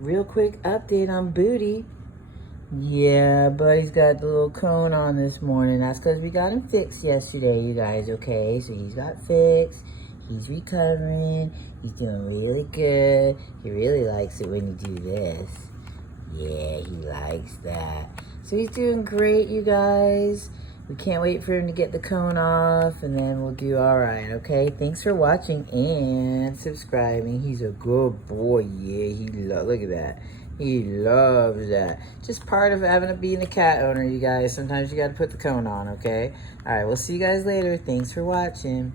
Real quick update on Booty. Yeah, Buddy's got the little cone on this morning. That's because we got him fixed yesterday, you guys, okay? So he's got fixed. He's recovering. He's doing really good. He really likes it when you do this. Yeah, he likes that. So he's doing great, you guys. We can't wait for him to get the cone off, and then we'll do all right, okay? Thanks for watching and subscribing. He's a good boy. Yeah, look at that. He loves that. Just part of being a cat owner, you guys. Sometimes you got to put the cone on, okay? All right, we'll see you guys later. Thanks for watching.